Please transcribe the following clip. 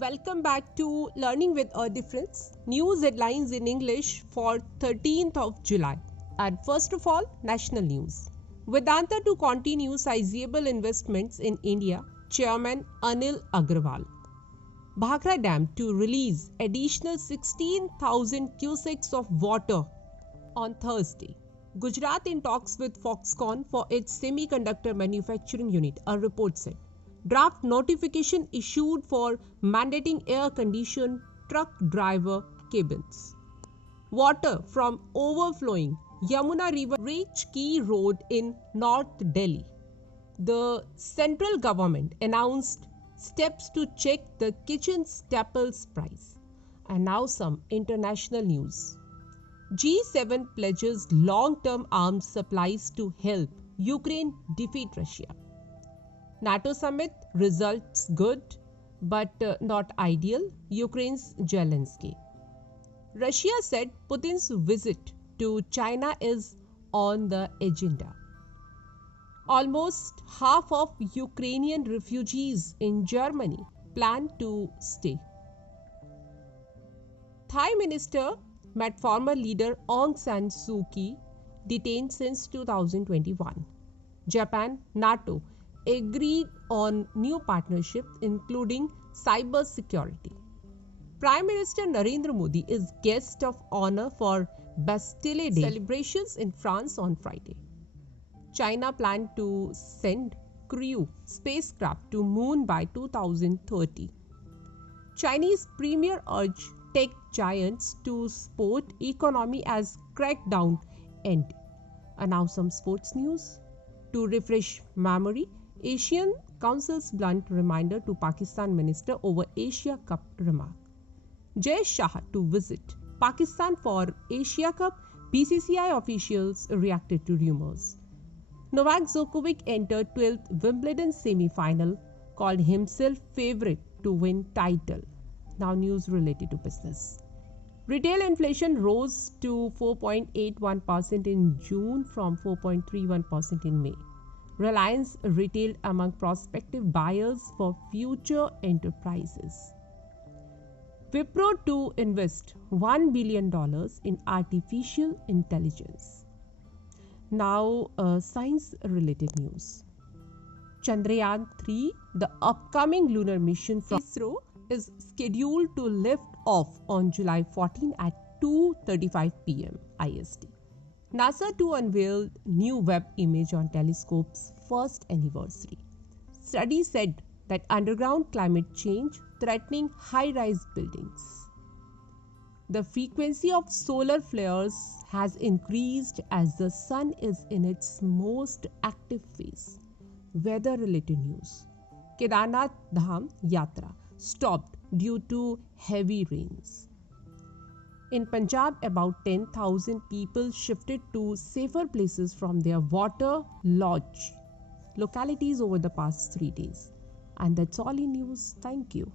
Welcome back to Learning with a Difference, news headlines in English for 13th of July. And first of all, national news. Vedanta to continue sizable investments in India, Chairman Anil Agrawal. Bhakra Dam to release additional 16,000 cusecs of water on Thursday. Gujarat in talks with Foxconn for its semiconductor manufacturing unit, a report said. Draft notification issued for mandating air-conditioned truck driver cabins. Water from overflowing Yamuna River reached Key Road in North Delhi. The central government announced steps to check the kitchen staples price. And now some international news. G7 pledges long-term arms supplies to help Ukraine defeat Russia. NATO summit results good but not ideal, Ukraine's Zelensky. Russia said Putin's visit to China is on the agenda. Almost half of Ukrainian refugees in Germany plan to stay. Thai minister met former leader Aung San Suu Kyi, detained since 2021. Japan, NATO agreed on new partnerships including cyber security. Prime Minister Narendra Modi is guest of honor for Bastille Day celebrations in France on Friday. China planned to send Crew spacecraft to moon by 2030. Chinese premier urged tech giants to support economy as crackdown end. And now some sports news. To refresh memory, Asian Council's blunt reminder to Pakistan Minister over Asia Cup remark. Jay Shah to visit Pakistan for Asia Cup, BCCI officials reacted to rumors. Novak Djokovic entered 12th Wimbledon semi-final, called himself favourite to win title. Now news related to business. Retail inflation rose to 4.81% in June from 4.31% in May. Reliance retailed among prospective buyers for future enterprises. Wipro to invest $1 billion in artificial intelligence. Now, science-related news. Chandrayaan-3, the upcoming lunar mission from ISRO, is scheduled to lift off on July 14 at 2:35 p.m. IST. NASA to unveil new Webb image on telescope's first anniversary. Study said that underground climate change threatening high-rise buildings. The frequency of solar flares has increased as the sun is in its most active phase. Weather-related news. Kedarnath Dham Yatra stopped due to heavy rains. In Punjab, about 10,000 people shifted to safer places from their water lodge localities over the past 3 days. And that's all in news. Thank you.